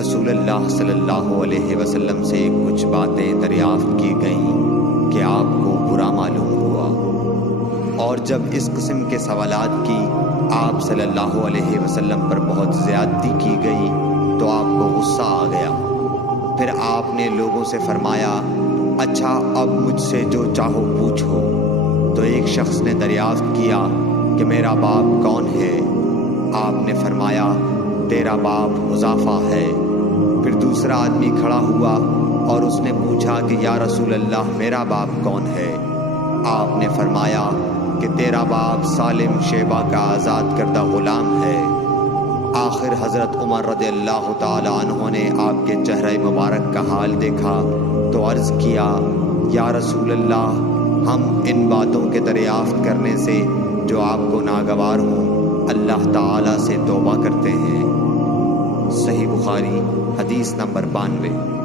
رسول اللہ صلی اللہ علیہ وسلم سے کچھ باتیں دریافت کی گئیں کہ آپ کو برا معلوم ہوا، اور جب اس قسم کے سوالات کی آپ صلی اللہ علیہ وسلم پر بہت زیادتی کی گئی تو آپ کو غصہ آ گیا۔ پھر آپ نے لوگوں سے فرمایا، اچھا اب مجھ سے جو چاہو پوچھو۔ تو ایک شخص نے دریافت کیا کہ میرا باپ کون ہے؟ آپ نے فرمایا، تیرا باپ حذافہ ہے۔ پھر دوسرا آدمی کھڑا ہوا اور اس نے پوچھا کہ یا رسول اللہ میرا باپ کون ہے؟ آپ نے فرمایا کہ تیرا باپ سالم شیبہ کا آزاد کردہ غلام ہے۔ آخر حضرت عمر رضی اللہ تعالی عنہ نے آپ کے چہرہ مبارک کا حال دیکھا تو عرض کیا، یا رسول اللہ ہم ان باتوں کے دریافت کرنے سے جو آپ کو ناگوار ہوں اللہ تعالی سے توبہ کرتے ہیں۔ صحیح بخاری حدیث نمبر 92۔